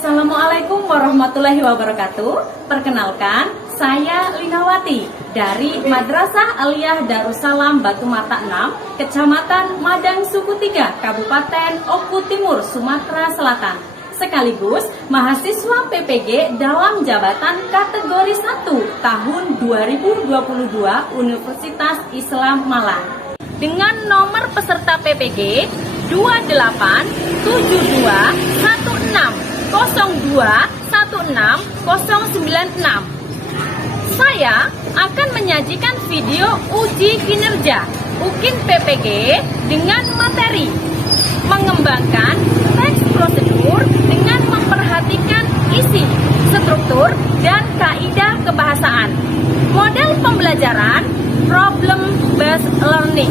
Assalamualaikum warahmatullahi wabarakatuh. Perkenalkan, saya Linawati dari Madrasah Aliyah Darussalam Batu Mata 6, Kecamatan Madang Suku 3, Kabupaten Oku Timur, Sumatera Selatan. Sekaligus mahasiswa PPG dalam jabatan kategori 1 tahun 2022 Universitas Islam Malang. Dengan nomor peserta PPG 2872160216096. Saya akan menyajikan video uji kinerja UKIN PPG dengan materi mengembangkan teks prosedur dengan memperhatikan isi, struktur, dan kaidah kebahasaan. Model pembelajaran problem based learning.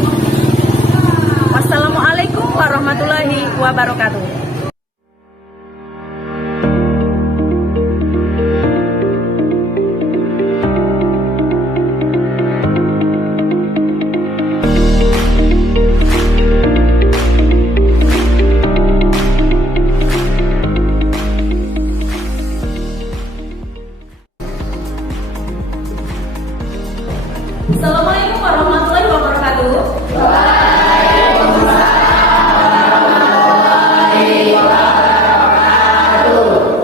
Wassalamualaikum warahmatullahi wabarakatuh. Assalamualaikum warahmatullahi wabarakatuh.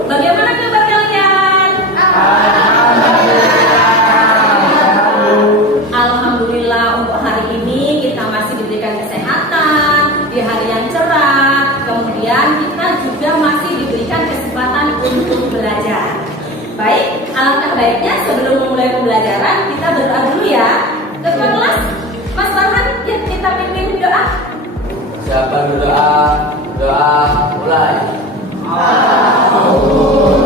Bagaimana kabar kalian? Alhamdulillah, untuk hari ini kita masih diberikan kesehatan, di hari yang cerah. Kemudian kita juga masih diberikan kesempatan untuk belajar. Baik, alangkah baiknya sebelum memulai pembelajaran kita berdoa dulu ya. Ketua kelas, Mas Farhan, ya kita pimpin doa. Siapa berdoa? Doa mulai. Alhamdulillah.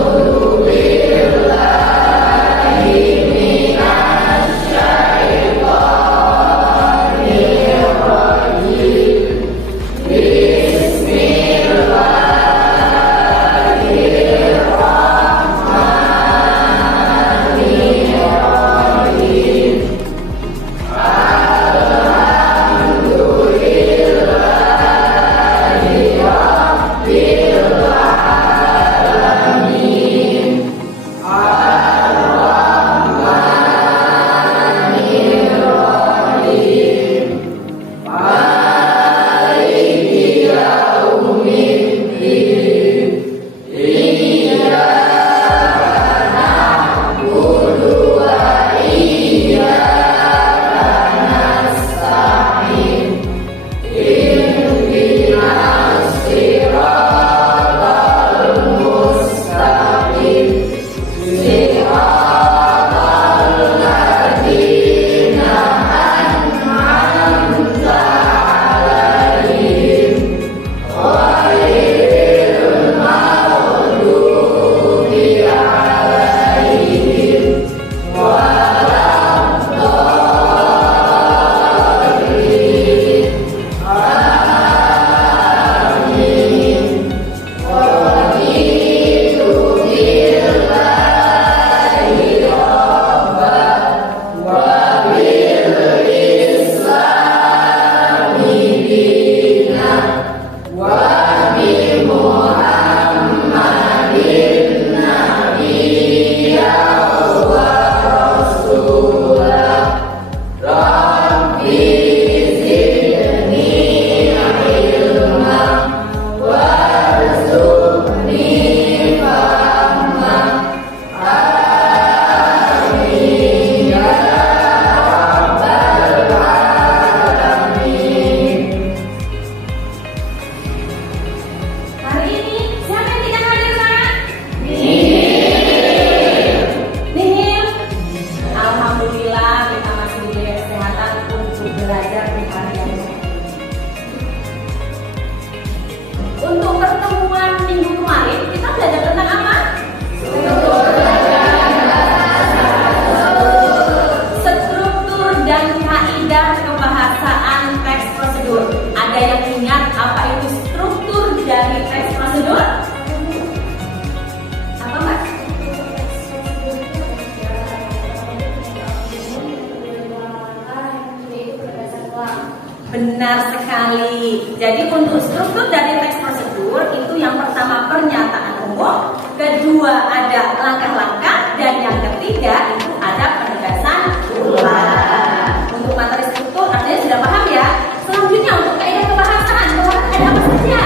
Jadi untuk struktur dari teks prosedur itu yang pertama pernyataan umum, kedua ada langkah-langkah, dan yang ketiga itu ada penegasan ulang. Untuk materi struktur artinya sudah paham ya. Selanjutnya untuk kaidah kebahasaan, kemarin ada apa saja?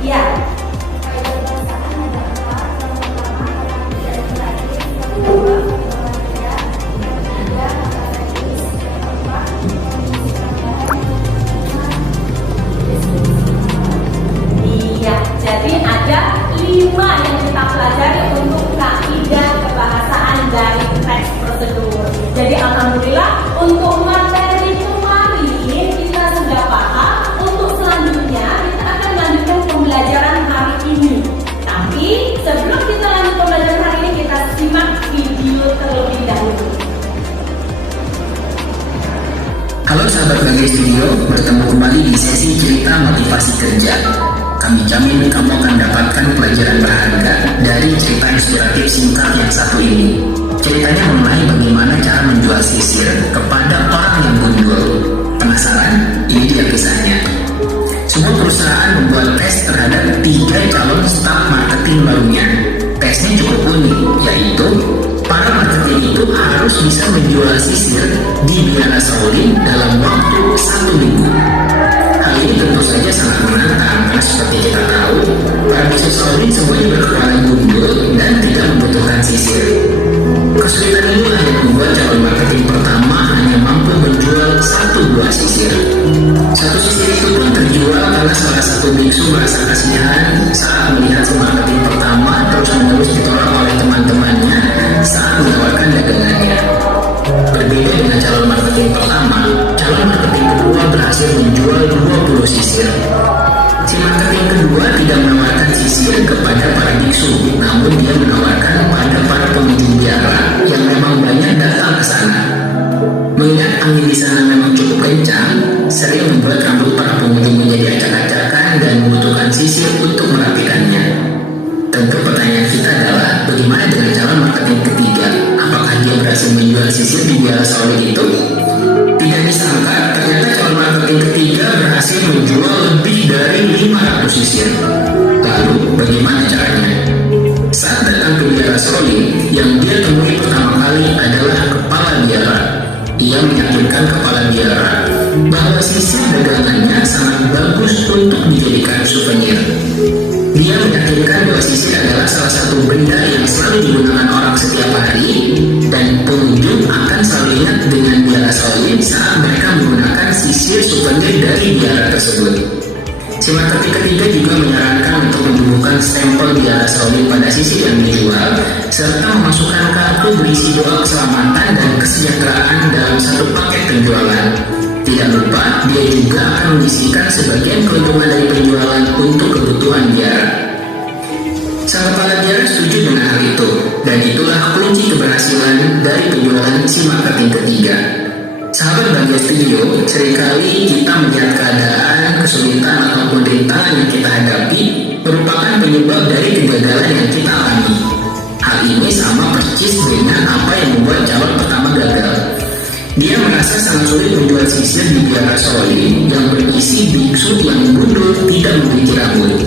Ya. Jadi ada 5 yang kita pelajari untuk kaidah kebahasaan dari teks prosedur. Jadi alhamdulillah untuk materi kemarin kita sudah paham. Untuk selanjutnya kita akan lanjutkan pembelajaran hari ini. Tapi sebelum kita lanjut pembelajaran hari ini, kita simak video terlebih dahulu. Halo sahabat Bagai Studio, bertemu kembali di sesi cerita motivasi kerja. Kami jamin kamu akan dapatkan pelajaran berharga dari cerita inspiratif singkat yang satu ini. Ceritanya mengenai bagaimana cara menjual sisir kepada orang yang gundul. Penasaran? Ini dia kisahnya. Sebuah perusahaan membuat tes terhadap 3 calon staf marketing barunya. Tesnya cukup unik, yaitu para marketing itu harus bisa menjual sisir di Biara Shaolin dalam waktu 1 minggu. Hal ini tentu saja sangat menantang karena seperti kita tahu, para bisnis Shaolin semuanya berkepala gundul dan tidak membutuhkan sisir. Kesulitan inilah yang membuat calon marketing pertama hanya mampu menjual 1 buah sisir. 1 sisir itu pun terjual karena salah satu biksu merasa kasihan saat melihat si marketing pertama terus-menerus ditolak oleh teman-temannya saat menawarkan dagangannya. Berbeda dengan calon marketing pertama, calon marketing kedua berhasil menjual 20 sisir. Si marketing kedua tidak menawarkan sisir kepada para biksu, namun dia menawarkan pada para pengunjung biara yang memang banyak datang ke sana. Mengingat angin di sana memang cukup kencang, sering membuat rambut para pengunjung menjadi acak-acakan dan membutuhkan sisir untuk merapikannya. Tentu pertanyaan kita adalah bagaimana dengan calon marketing ketiga? Apakah dia berhasil menjual sisir di Biara Shaolin itu? Tidak disangka, ternyata calon marketing ketiga berhasil menjual lebih dari 500 sisir. Lalu, bagaimana caranya? Saat datang ke Biara Shaolin, yang dia temui pertama kali adalah kepala biara. Ia meyakinkan kepala biara bahwa sisir dagangannya sangat bagus untuk dijadikan souvenir. Dia meyakinkan bahwa sisir adalah salah satu benda yang selalu digunakan orang setiap hari dan pengunjung akan selalu ingat dengan Biara Shaolin saat mereka menggunakan sisir souvenir dari biara tersebut. Si marketing ketiga juga menyarankan untuk menumbuhkan stempel Biara Shaolin pada sisir yang dijual serta memasukkan kartu berisi doa keselamatan dan kesejahteraan dalam satu paket penjualan. Tidak lupa, dia juga akan menyisihkan sebagian keuntungan dari penjualan untuk kebutuhan biara. Sang kepala biara setuju dengan hal itu, dan itulah kunci keberhasilan dari penjualan si marketing ketiga. Sahabat Bagai Studio, seringkali kita melihat keadaan, kesulitan ataupun rintangan yang kita hadapi merupakan penyebab dari kegagalan yang kita alami. Hal ini sama persis dengan apa yang membuat calon pertama gagal. Dia merasa sangat sulit menjual sisir di Biara Shaolin yang berisi biksu yang gundul tidak memiliki rambut.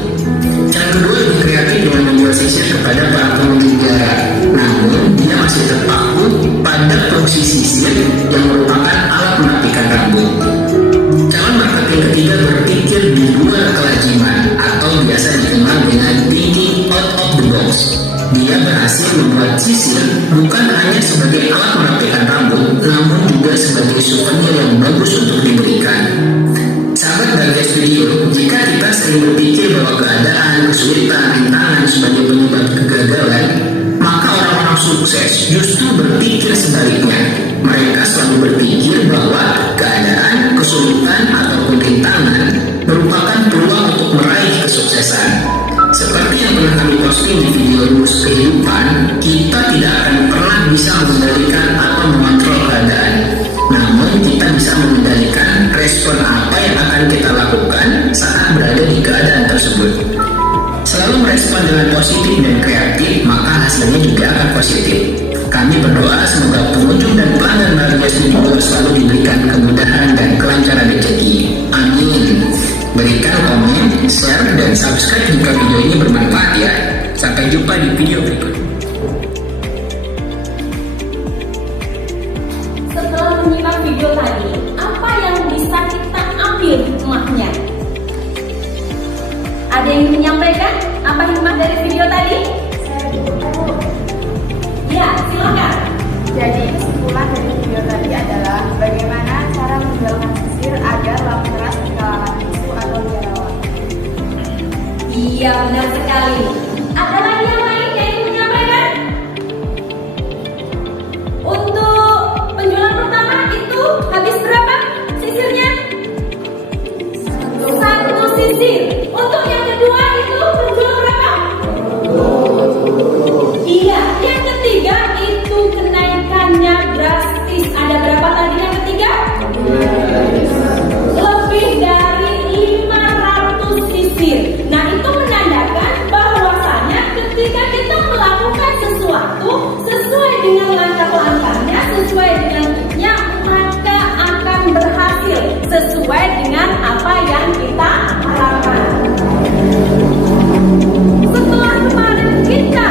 Yang kedua lebih kreatif dengan menjual sisir kepada para pengunjung biara. Namun, dia masih terpaku pada produksi sisir yang merupakan alat merapikan rambut. Calon marketing ketiga berpikir di luar kelaziman atau biasa dikenal dengan thinking out of the box. Dia berhasil membuat sisir bukan hanya sebagai alat merapikan rambut, namun juga sebagai souvenir yang bagus untuk diberikan. Sahabat Bagai Studio, jika kita sering berpikir bahwa keadaan, kesulitan, rintangan sebagai penyebab kegagalan, maka orang-orang sukses justru berpikir sebaliknya. Mereka selalu berpikir bahwa keadaan, kesulitan, ataupun rintangan merupakan peluang untuk meraih kesuksesan. Seperti yang pernah kami posting di video Rumus Kehidupan, kita tidak akan pernah bisa mengendalikan atau mengontrol keadaan. Namun kita bisa mengendalikan respon apa yang akan kita lakukan saat berada di keadaan tersebut. Selalu merespon dengan positif dan kreatif, maka hasilnya juga akan positif. Kami berdoa semoga pengunjung dan pelanggan Bagai Studio selalu diberikan kemudahan dan kelancaran rezeki. Amin. Berikan komen, share, dan subscribe jika video ini bermanfaat ya. Sampai jumpa di video berikutnya. Setelah menyimak video tadi, apa yang bisa kita ambil hikmahnya? Ada yang ingin menyampaikan apa hikmah dari video tadi? Ya, silakan. Jadi kesimpulan dari video tadi adalah bagaimana cara menjualkan sisir agar laku keras di kalangan bisu atau biarawan. Iya, benar sekali. Ada lagi yang lain yang ingin menyampaikan? Untuk penjualan pertama itu habis berapa sisirnya? Satu sisir. Untuk yang kedua itu penjual berapa? Iya, yang ketiga itu kenaikannya drastis. Ada berapa tadi yang ketiga? Lebih dari 500 sisir. Nah, itu menandakan bahwasanya ketika kita melakukan sesuatu sesuai dengan langkah-langkahnya, sesuai dengan kitnya, maka akan berhasil sesuai dengan apa yang kita harapkan. Setelah kemarin kita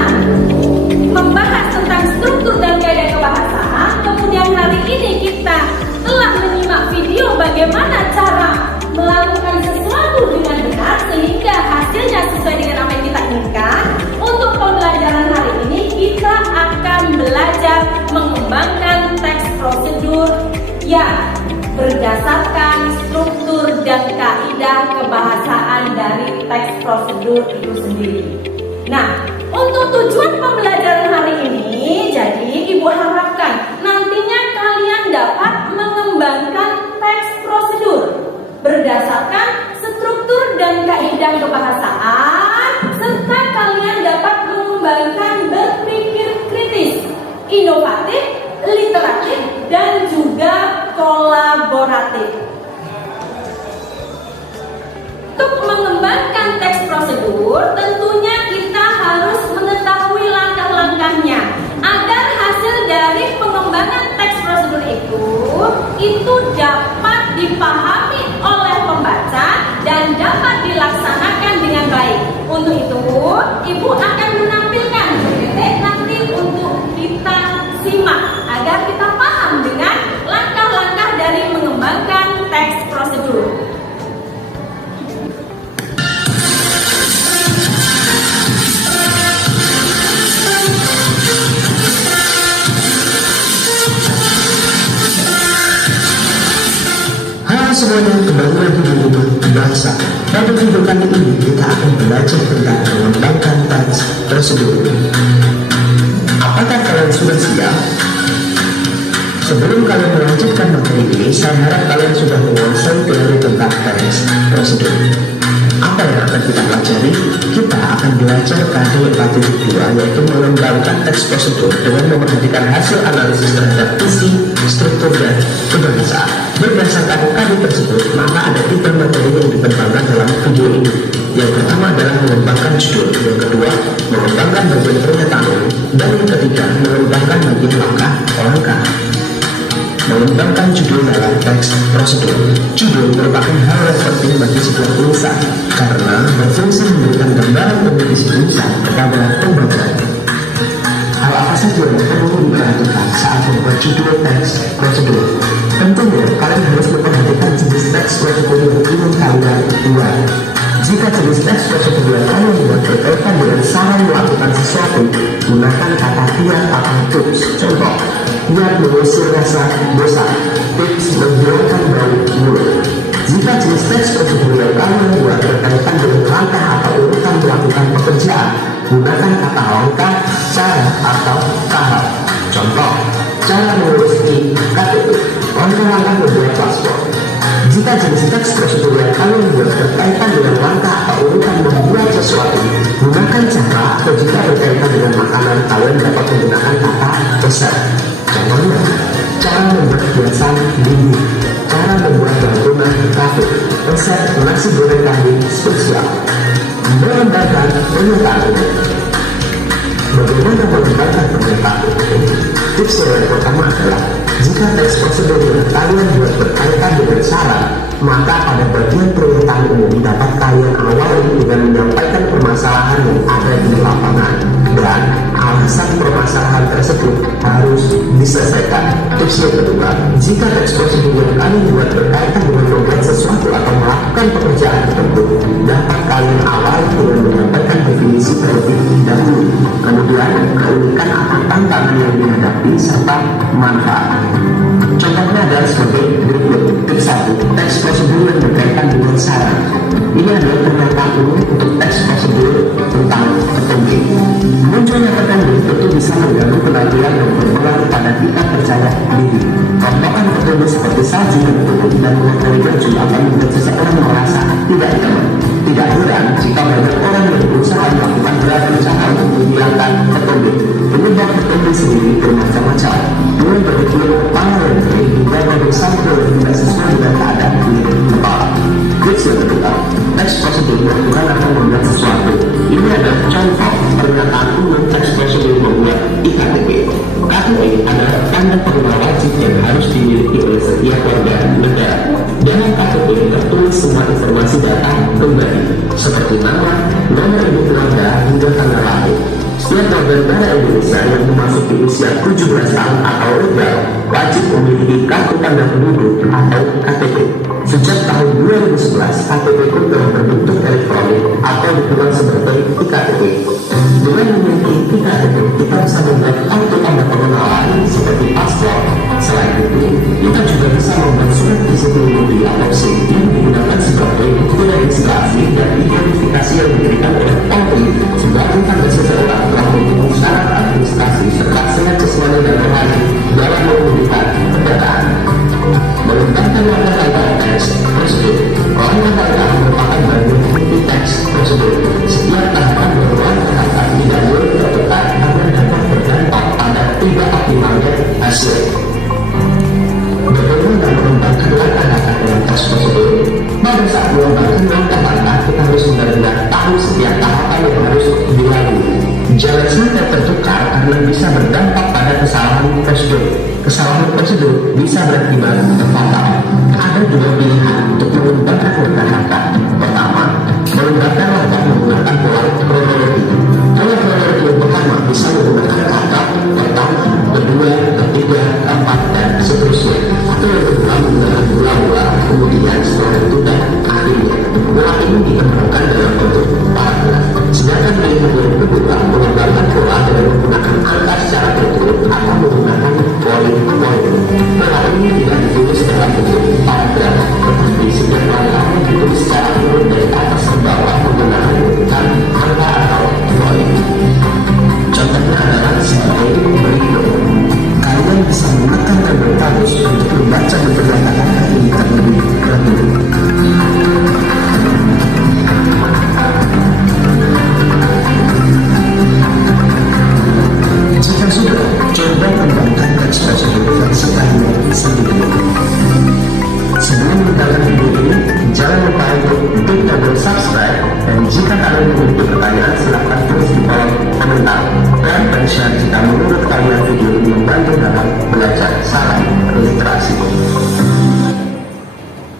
membahas tentang struktur dan kaidah kebahasaan, kemudian hari ini kita telah menyimak video bagaimana cara melakukan sesuatu dengan benar sehingga hasilnya sesuai dengan apa yang kita inginkan. Untuk pembelajaran hari ini kita akan belajar mengembangkan teks prosedur yang berdasarkan struktur dan kaidah kebahasaan dari teks prosedur itu sendiri. Nah, untuk tujuan pembelajaran hari ini, jadi Ibu harapkan nantinya kalian dapat mengembangkan teks prosedur berdasarkan struktur dan kaidah kebahasaan, serta kalian dapat mengembangkan berpikir kritis, inovatif, literatif, dan juga kolaboratif. Untuk mengembangkan teks prosedur, tentunya kita harus mengetahui langkah-langkahnya agar hasil dari pengembangan teks prosedur itu dapat dipahami oleh pembaca dan dapat dilaksanakan dengan baik. Untuk itu, Ibu akan menampilkan PPT nanti untuk kita simak agar kita paham dengan langkah-langkah dari mengembangkan teks prosedur. Halo semuanya, kembali lagi di Video Bahasa. Pada video kali ini kita akan belajar tentang mengembangkan teks prosedur. Apakah kalian sudah siap? Sebelum kalian melanjutkan materi ini, saya harap kalian sudah menguasai teori tentang teks prosedur. Apa yang akan kita pelajari? Kita akan belajar KD 4.2, yaitu mengembangkan teks prosedur dengan memperhatikan hasil analisis terhadap isi, struktur, dan kebahasaan. Berdasarkan KD tersebut, maka ada 3 materi yang dikembangkan dalam video ini. Yang pertama adalah mengembangkan judul, yang kedua mengembangkan bagian pernyataan, dan yang ketiga mengembangkan bagian langkah-langkah. Mengembangkan judul dalam teks prosedur. Judul merupakan hal yang penting bagi sebuah tulisan karena berfungsi memberikan gambaran tentang isi tulisan kepada pembaca. Hal apa saja yang perlu diperhatikan saat membuat judul teks prosedur? Tentunya kalian harus memperhatikan jenis teks prosedur yang ingin kalian buat. Jika jenis teks prosedur yang kalian buat berkaitan dengan cara melakukan sesuatu, gunakan kata biar atau tips. Contoh, biar mengusir rasa bosan, tips menghilangkan bau mulut. Jika jenis teks prosedur yang kalian buat berkaitan dengan langkah atau urutan melakukan pekerjaan, gunakan kata langkah, cara, atau tahap. Contoh, cara mengurus KTP, langkah-langkah membuat paspor. Jika jenis teks prosedur yang kalian buat berkaitan dengan langkah atau urutan membuat sesuatu, gunakan cara, atau jika berkaitan dengan makanan, kalian dapat menggunakan kata resep. Contohnya, cara membuat hiasan dinding, cara membuat bangunan kafe, resep nasi goreng kambing spesial. Mengembangkan pernyataan. Bagaimana mengembangkan pernyataan? Tips yang pertama adalah Jika teks prosedur yang kalian buat berkaitan dengan syarat, maka pada bagian pernyataan umum dapat kalian awali dengan menyampaikan permasalahan yang ada di lapangan dan alasan permasalahan tersebut harus diselesaikan. Tips yang kedua, jika teks prosedur yang kalian buat berkaitan dengan membuat sesuatu atau melakukan pekerjaan tertentu, dapat kalian awali dengan menyampaikan definisi terlebih dahulu, kemudian keunikan atau tantangan yang dihadapi serta manfaat. Contohnya adalah sebagai berikut. Tips 1, teks prosedur yang berkaitan dengan syarat. Ini adalah pernyataan umum untuk teks prosedur tentang ketombe. Munculnya ketombe tentu bisa mengganggu penampilan dan berpengaruh pada tingkat percaya diri. Rontokan ketombe seperti salju dan turun dan mengotori baju akan membuat seseorang merasa tidak nyaman. Tidak heran jika banyak orang yang berusaha melakukan beragam cara untuk menghilangkan ketombe. Penyebab ketombe sendiri bermacam-macam, mulai dari kulit kepala yang kering hingga produk sampel yang tidak sesuai dengan keadaan kulit kepala. Tips yang kedua, teks prosedur bukan akan membuat sesuatu. Ini adalah contoh pernyataan umum teks prosedur membuat IKTP. KTP adalah tanda pengenal wajib yang harus dimiliki oleh setiap warga negara. Dalam KTP tertulis semua informasi data pribadi seperti nama, nomor induk keluarga hingga tanggal lahir. Setiap warga negara Indonesia yang memasuki usia 17 tahun atau lebih wajib memiliki kartu tanda penduduk atau KTP. Sejak tahun 2011, KTP pun telah berbentuk elektronik atau dikenal sebagai iktp. Dengan memiliki iktp, kita bisa membuat kartu tanda pengenalan seperti paspor. Selain itu, kita juga bisa membuat surat disabilitas atau SIM yang digunakan sebagai bukti registrasi dan identifikasi yang diberikan oleh Polri sebagai tanda seseorang telah memenuhi syarat administrasi serta sehat jasmani dan rohani dalam mengemudikan kendaraan. Mengembangkan langkah-langkah teks prosedur. Langkah-langkah merupakan bagian dari teks prosedur. Setiap tahapan langkah-langkah tidak boleh tertekan agar dapat berdampak pada tidak optimalnya hasil. Bagaimana mengembangkan langkah-langkah dalam teks prosedur? Pada saat mengembangkan langkah-langkah, kita harus benar-benar tahu setiap tahapan yang harus dilalui. Jangan sampai tertukar karena bisa berdampak pada kesalahan prosedur. Kesalahan prosedur bisa berakibat fatal. Ada dua pilihan untuk mengembangkan langkah-langkah. Pertama, mengembangkan langkah menggunakan pola kronologi. Pola kronologi yang pertama bisa menggunakan kata pertama, kedua, ketiga, keempat, dan seterusnya. Atau yang kedua menggunakan ulang-ulang, kemudian setelah itu dan akhirnya. Pola ini dikembangkan dalam bentuk paragraf. Sedangkan pilihan yang kedua mengembangkan pola dengan menggunakan angka secara berturut atau menggunakan poin-poin. Pola ini tidak ditulis dalam bentuk paragraf, tetapi setiap langkahnya ditulis secara turun dari atas ke bawah menggunakan angka atau poin. Contohnya adalah sebagai berikut. Kalian bisa menekan tombol paus untuk membaca beberapa kata ini terlebih dahulu. Jika sudah, coba kembangkan teks prosedur versi kalian sendiri. Sebelum meninggalkan video ini, jangan lupa untuk klik tombol subscribe, dan jika kalian memiliki pertanyaan, silahkan tulis di kolom komentar. Dan share jika menurut kalian video ini membantu dalam belajar. Salam literasi.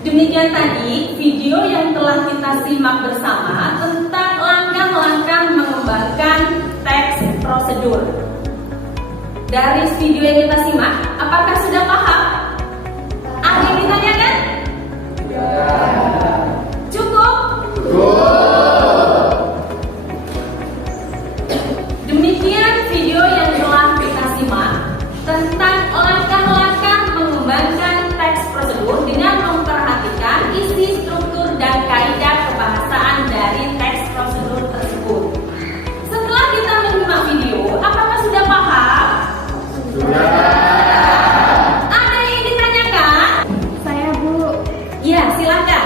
Demikian tadi video yang telah kita simak bersama tentang langkah-langkah mengembangkan teks prosedur. Dari video yang kita simak, apakah sudah paham? Ada yang ditanyakan? Cukup? Demikian video yang telah kita simak tentang langkah-langkah mengembangkan teks prosedur dengan memperhatikan isi, struktur, dan kaidah kebahasaan dari teks prosedur tersebut. Setelah kita menyimak video, apakah sudah paham? Ada yang ditanyakan? Saya Bu. Ya, silakan.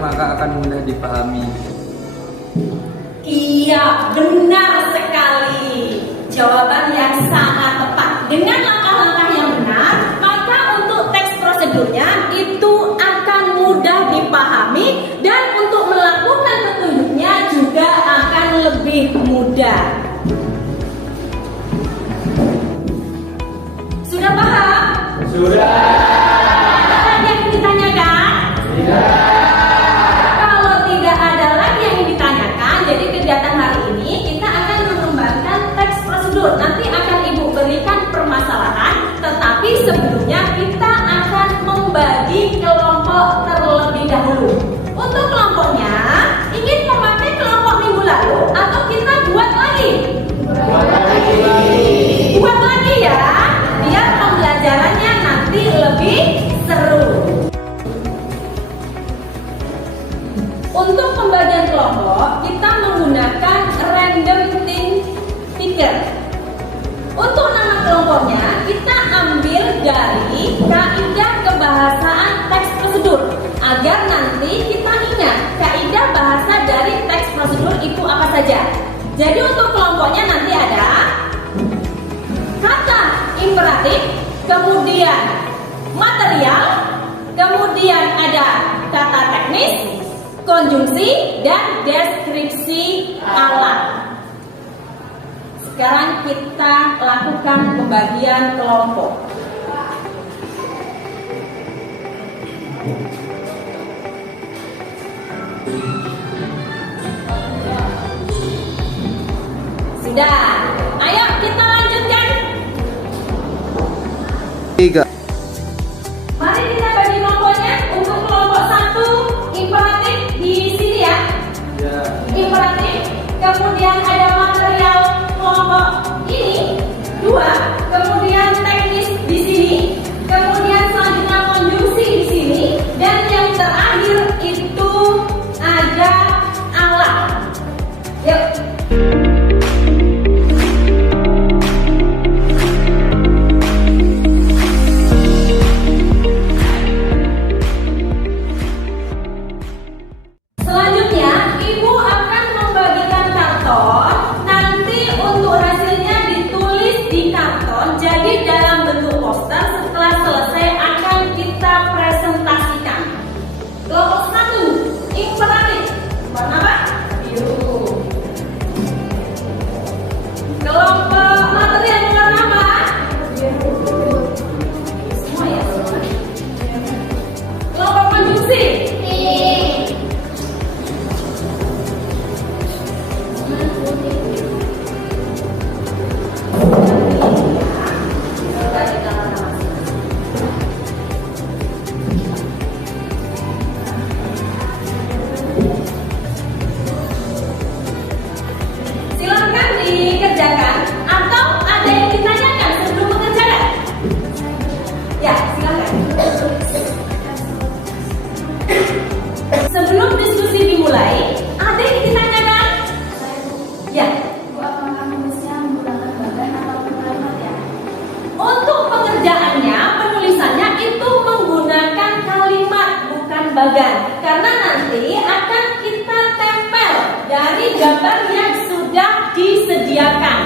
maka akan mudah dipahami. Iya, benar sekali. Jawaban yang sangat tepat. Dengan langkah-langkah yang benar, maka untuk teks prosedurnya itu akan mudah dipahami dan untuk melakukan petunjuknya juga akan lebih mudah. Sudah paham? Sudah. Ada lagi yang ditanyakan? Kalau tidak ada lagi yang ditanyakan, jadi kegiatan hari ini kita akan mengembangkan teks prosedur. Nanti akan Ibu berikan permasalahan, tetapi sebelumnya kita akan membagi kelompok terlebih dahulu. Untuk kelompoknya, ingin memakai kelompok minggu lalu atau kita buat lagi? Buat lagi ya, biar pembelajarannya nanti lebih seru. Untuk pembagian kelompok, kita menggunakan random think picker. Untuk nama kelompoknya, kita ambil dari kaidah kebahasaan teks prosedur agar nanti kita ingat kaidah bahasa dari teks prosedur itu apa saja. Jadi untuk kelompoknya nanti ada kata imperatif, kemudian material, kemudian ada kata teknis, konjungsi, dan deskripsi alat. Sekarang kita lakukan pembagian kelompok. Sudah, ayo kita lanjutkan. 3. Mari kita bagi kelompoknya. Untuk kelompok 1 imperatif di sini ya. Imperatif. Kemudian ada material kelompok ini 2. Kemudian teknis di sini. Kemudian selanjutnya konjungsi di sini. Dan yang terakhir itu ada alat. Yuk. Selanjutnya, Ibu akan membagikan karton. Nanti untuk hasilnya ditulis di karton. Jadi dalam bentuk poster. Setelah selesai akan kita presentasikan. Kelompok 1 imperatif. Warna apa? Biru. Kelompok material warna apa? Biru. Semua ya. Kelompok konjungsi. Silakan dikerjakan atau ada yang ditanyakan sebelum mengerjakan? Ya, silakan. Sebelum diskusi dimulai, ada yang ditanyakan? Ya. Untuk pengerjaannya, penulisannya itu menggunakan kalimat bukan bagan. Karena nanti akan kita tempel dari gambar yang sudah disediakan.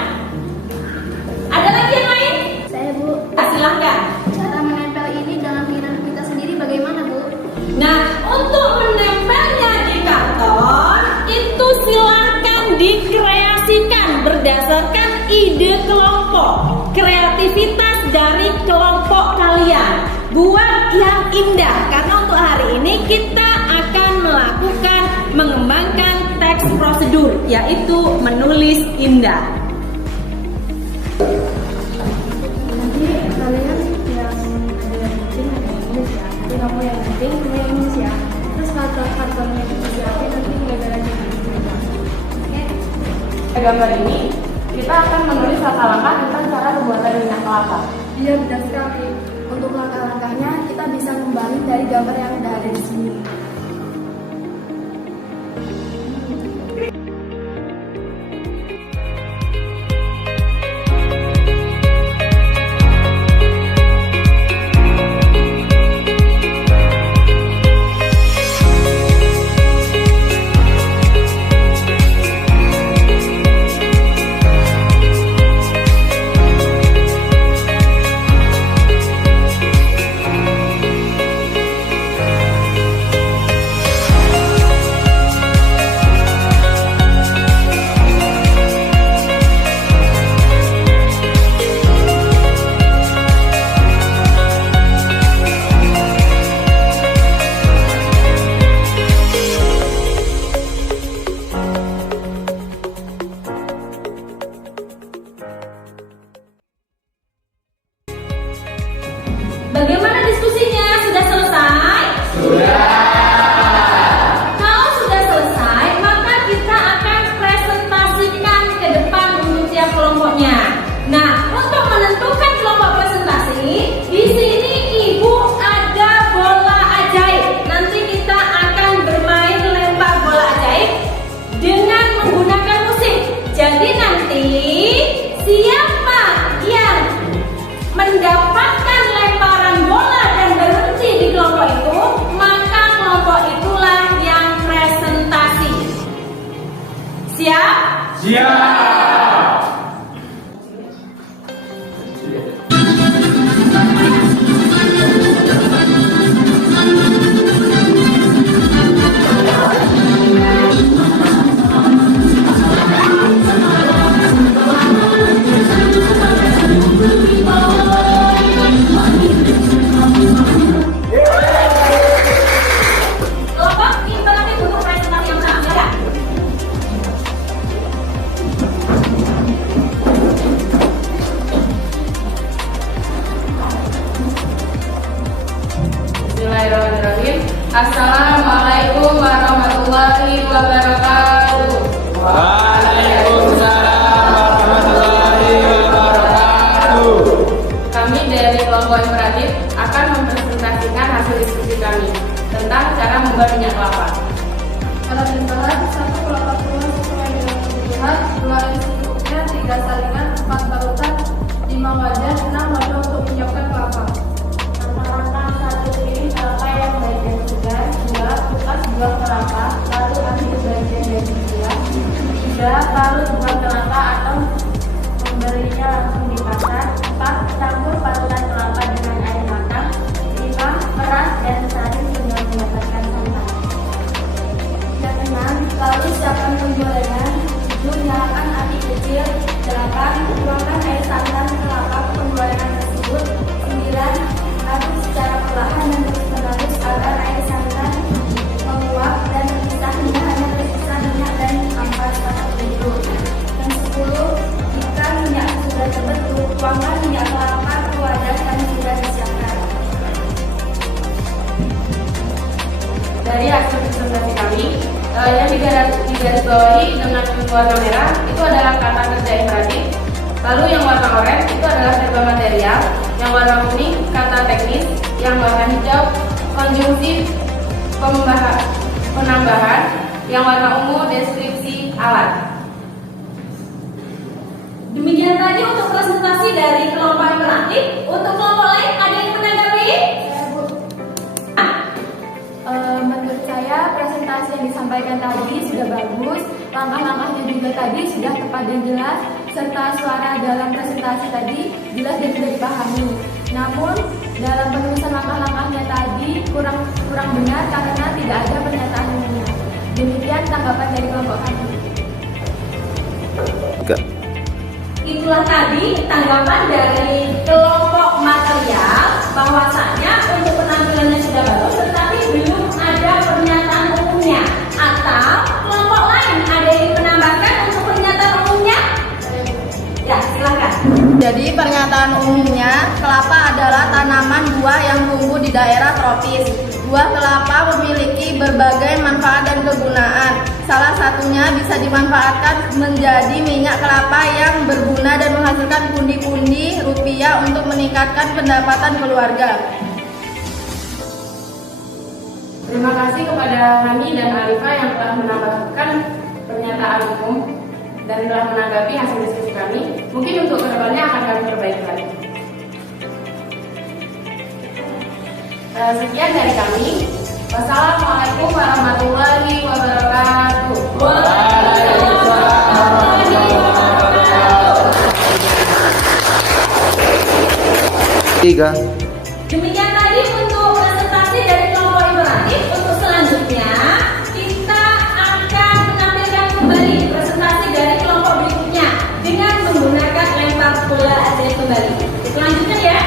Ada lagi yang lain? Saya Bu, Silahkan. cara menempel ini dalam pikiran kita sendiri bagaimana Bu? Nah, untuk menempelnya di karton itu silahkan dikreasikan berdasarkan ide kelompok. Kreativitas dari kelompok kalian. Buat yang indah. Karena untuk hari ini kita akan mengembangkan teks prosedur, yaitu menulis indah. Nanti kalian yang ada yang bikin ada yang nulis ya. Nanti kamu yang bikin, kamu yang nulis ya. Terus kartonnya disiapin nanti gara-gara Oke. Gambar ini kita akan menulis langkah-langkah tentang cara pembuatan minyak kelapa. Iya benar sekali. Untuk langkah-langkahnya kita bisa kembali dari gambar yang udah ada di sini. Bagaimana diskusinya? Sudah selesai? Kalau sudah selesai, maka kita akan presentasikan ke depan untuk tiap kelompoknya. Nah, untuk menentukan kelompok presentasi, di sini Ibu ada bola ajaib. Nanti kita akan bermain lempar bola ajaib dengan menggunakan musik. Jadi nanti siapa yang mendapatkan lemparan bola dan berhenti di kelompok itu, maka kelompok itulah yang presentasi. Siap? Kelompok interaktif untuk presentasi yang pertama, silakan. Bismillahirrahmanirrahim. Assalamualaikum warahmatullahi wabarakatuh. Kami dari kelompok imperatif akan mempresentasikan hasil diskusi kami tentang cara membuat minyak kelapa. Alat bahan 1 kelapa tua sesuai dengan kebutuhan, 2 instruknya, 3 saringan, 4 balutan, 5 wadah, 6 wadah untuk menyiapkan kelapa. Pertama, 1 piring kelapa yang bagian segar, 2 kupas buah kelapa, lalu ambil bagian yang segar, 3 parut buah kelapa atau membelinya langsung di pasar, 4 campur parutan kelapa dengan air matang, 5 peras dan saring hingga mendapatkan santan. Yang 6, lalu siapkan penggorengan, 7 nyalakan api kecil, 8 tuangkan air santan kelapa ke penggorengan tersebut, 9 aduk secara perlahan dan terus-menerus agar air santan menguap dan terpisah hingga hanya tersisa minyak dan ampas sangat hidup. Dan 10, jika minyak sudah terbentuk, tuangkan minyak kelapa ke wadah yang sudah disiapkan. Dari hasil presentasi kami, yang digarisbawahi dengan warna merah itu adalah kata kerja imperatif. Lalu yang warna oranye itu adalah serba material, yang warna kuning kata teknis, yang warna hijau konjungsi penambahan, yang warna ungu deskripsi alat. Demikian tadi untuk presentasi dari kelompok imperatif. Untuk kelompok lain ada yang menanggapi? Menurut saya presentasi yang disampaikan tadi sudah bagus, langkah-langkahnya juga tadi sudah tepat dan jelas, serta suara dalam presentasi tadi jelas dan sudah dipahami. Namun dalam penulisan langkah-langkahnya tadi kurang benar karena tidak ada pernyataan umumnya. Demikian tanggapan dari kelompok kami. Itulah tadi tanggapan dari kelompok material bahwasanya untuk penampilannya sudah bagus tetapi belum ada pernyataan umumnya. Atau kelompok lain ada yang menambahkan untuk pernyataan umumnya? Ya, silakan. Jadi pernyataan umumnya, kelapa adalah tanaman buah yang tumbuh di daerah tropis. Buah kelapa memiliki berbagai manfaat dan kegunaan. Salah satunya bisa dimanfaatkan menjadi minyak kelapa yang berguna dan menghasilkan pundi-pundi rupiah untuk meningkatkan pendapatan keluarga. Terima kasih kepada Hani dan Arifah yang telah menambahkan pernyataan umum dan telah menanggapi hasil diskusi kami. Mungkin untuk kedepannya akan kami perbaiki lagi. Sekian dari kami. Wassalamualaikum warahmatullahi wabarakatuh. Tiga. Demikian tadi untuk presentasi dari kelompok imperatif. Untuk selanjutnya kita akan menampilkan kembali presentasi dari kelompok berikutnya dengan menggunakan lempar bola ajaib kembali. Selanjutnya ya.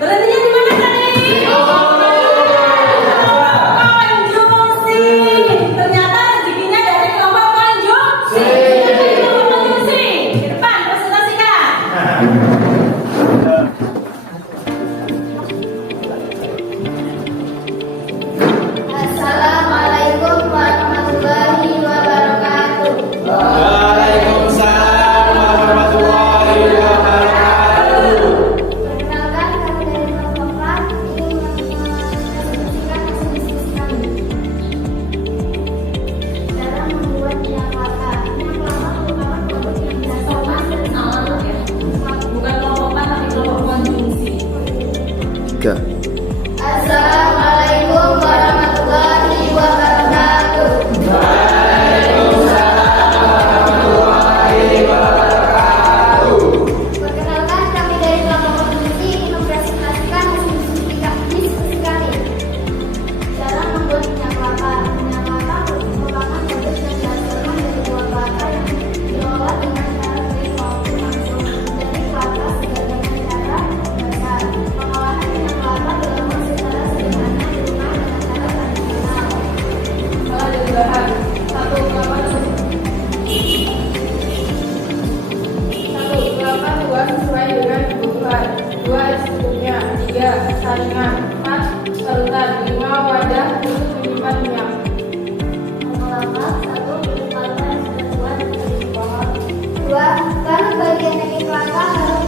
Berhentinya di mana tadi? Konjungsi. Ternyata rezekinya dari kelompok konjungsi.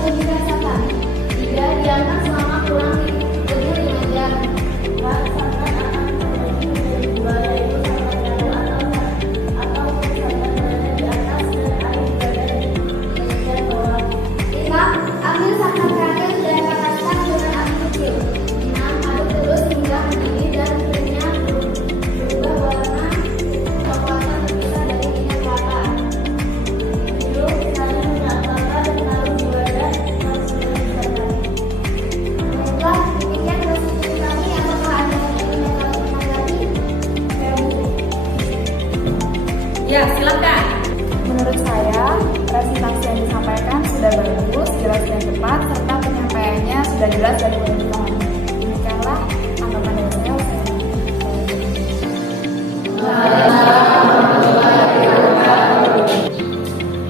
menjadi rasa kami? Tidak diantar selama kurang lebih 5 jam. Rasakan akan terjadi menjadi dua, yaitu sampah jatuh atau sampah berada di atas dan air berada di bagian bawah. 5. Ambil sampah keranjang dan panaskan dengan api kecil. 6. Aduk terus hingga mendidih dan krimnya berubah warna kecoklatan terpisah dari minyak kelapa. 7. Misalnya minyak kelapa dan taruh di wadah yang sudah disadari. Baiklah, demikian resep kami. Apakah ada yang ingin menambahkan lagi? Ya, silakan. Menurut saya, presentasi yang disampaikan sudah bagus, jelas dan tepat, serta penyampaiannya sudah jelas dan mudah dipahami. Demikianlah tanggapan dari saya.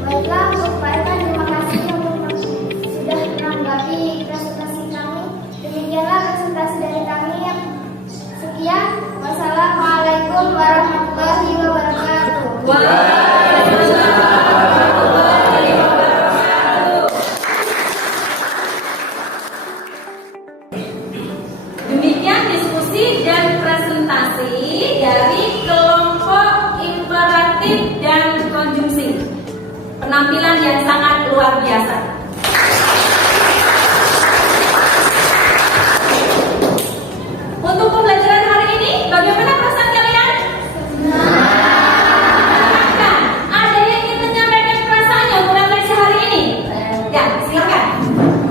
Baiklah, untuk Pak Eka, terima kasih untuk sudah menanggapi presentasi kami. Demikianlah presentasi dari kami. Sekian, wassalamualaikum warahmatullahi wabarakatuh. Demikian diskusi dan presentasi dari kelompok imperatif dan konjungsi. Penampilan yang sangat luar biasa. Untuk pembelajaran hari ini, bagaimana perasaan kalian? Menyenangkan. Ada yang ingin menyampaikan perasaannya untuk refleksi hari ini? Ya, silakan.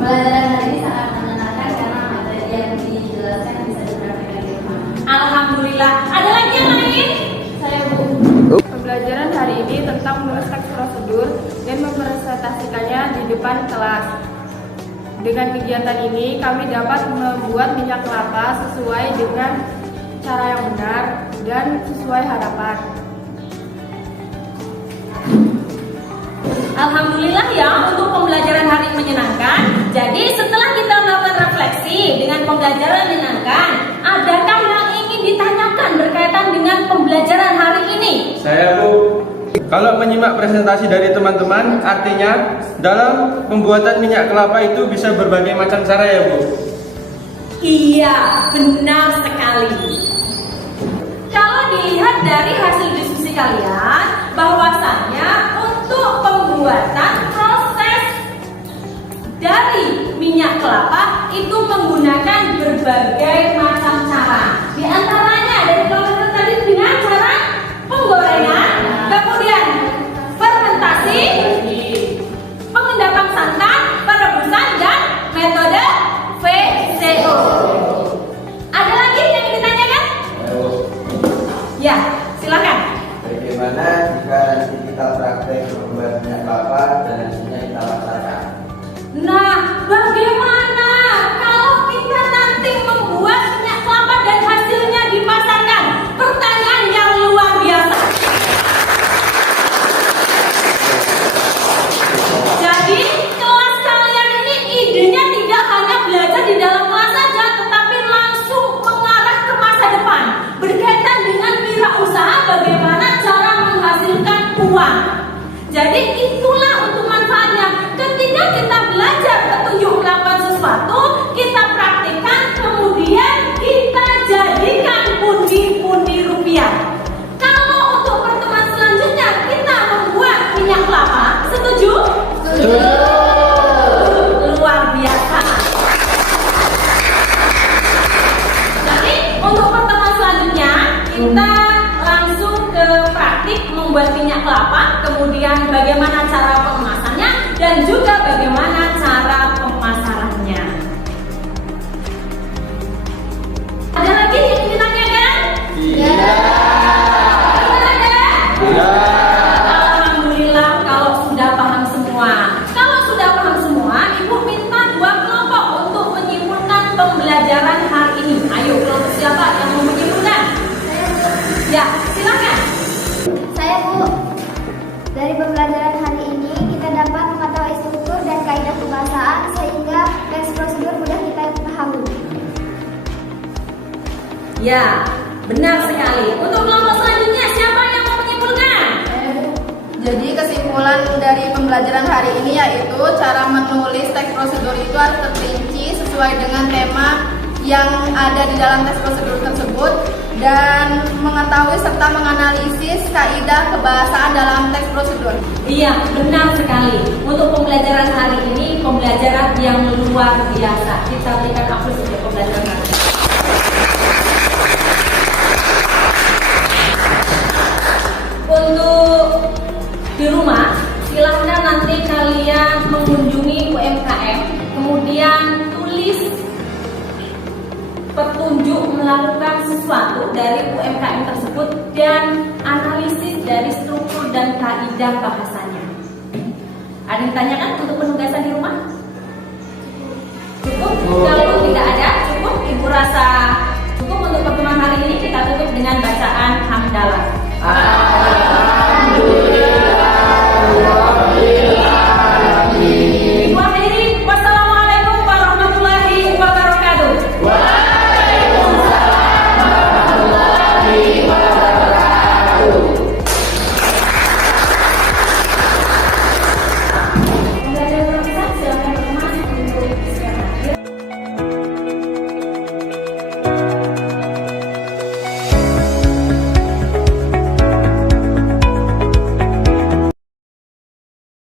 Pembelajaran hari ini sangat menyenangkan karena materi yang dijelaskan bisa dipraktikkan di rumah. Alhamdulillah. Ada lagi yang lain? Saya Bu. Pembelajaran hari ini tentang menulis teks prosedur dan mempresentasikannya di depan kelas. Dengan kegiatan ini, kami dapat membuat minyak kelapa sesuai dengan cara yang benar dan sesuai harapan. Alhamdulillah ya, untuk pembelajaran hari ini menyenangkan. Jadi setelah kita melakukan refleksi dengan pembelajaran menyenangkan, adakah yang ingin ditanyakan berkaitan dengan pembelajaran hari ini? Saya Bu, kalau menyimak presentasi dari teman-teman, artinya dalam pembuatan minyak kelapa itu bisa berbagai macam cara ya Bu? Iya, benar sekali. Kalau dilihat dari hasil diskusi kalian, bahwasannya untuk pembuatan proses dari minyak kelapa itu menggunakan berbagai macam cara. Di antaranya dari kelompok tadi dengan cara penggorengan, kemudian fermentasi, pengendapan santan, perebusan, dan metode VCO. Ada lagi yang ingin ditanyakan? Ya, silakan. Bagaimana jika nanti kita praktek membuat minyak kelapa dan hasilnya kita rasakan? Nah, bagaimana kalau kita nanti membuat minyak kelapa dan hasilnya dipasarkan? Pertanyaan yang luar biasa. Jadi, kelas kalian ini idenya tidak hanya belajar di dalam kelas saja, tetapi langsung mengarah ke masa depan. Berkaitan dengan wirausaha, bagaimana cara menghasilkan uang. Jadi itulah untuk manfaatnya. Ketika kita belajar petunjuk melakukan sesuatu, kita praktikkan, kemudian kita jadikan pundi-pundi rupiah. Kalau untuk pertemuan selanjutnya kita membuat minyak kelapa, setuju? Setuju. Luar biasa. Jadi untuk pertemuan selanjutnya kita langsung ke praktik membuat minyak kelapa, kemudian bagaimana cara pengemasannya dan juga bagaimana cara pemasarannya. Ada lagi yang ditanyakan? Iya. Alhamdulillah kalau sudah paham semua. Kalau sudah paham semua, Ibu minta 2 kelompok untuk menyimpulkan pembelajaran hari ini. Ayo, kelompok siapa yang mau menyimpulkan? Ya, silakan. Saya Bu, dari pembelajaran hari ini kita dapat mengetahui struktur dan kaidah pembahasaan sehingga teks prosedur mudah kita pahami. Ya, benar sekali. Untuk kelompok selanjutnya siapa yang mau menyimpulkan? Jadi kesimpulan dari pembelajaran hari ini yaitu cara menulis teks prosedur itu harus terperinci sesuai dengan tema yang ada di dalam teks prosedur tersebut dan mengetahui serta menganalisis kaidah kebahasaan dalam teks prosedur. Iya, benar sekali. Untuk pembelajaran hari ini, pembelajaran yang luar biasa. Kita berikan aplaus untuk pembelajaran hari ini. Untuk di rumah, silahkan nanti kalian mengunjungi UMKM, kemudian tulis petunjuk melakukan sesuatu dari UMKM tersebut dan analisis dari struktur dan kaidah bahasanya. Ada yang ditanyakan untuk penugasan di rumah?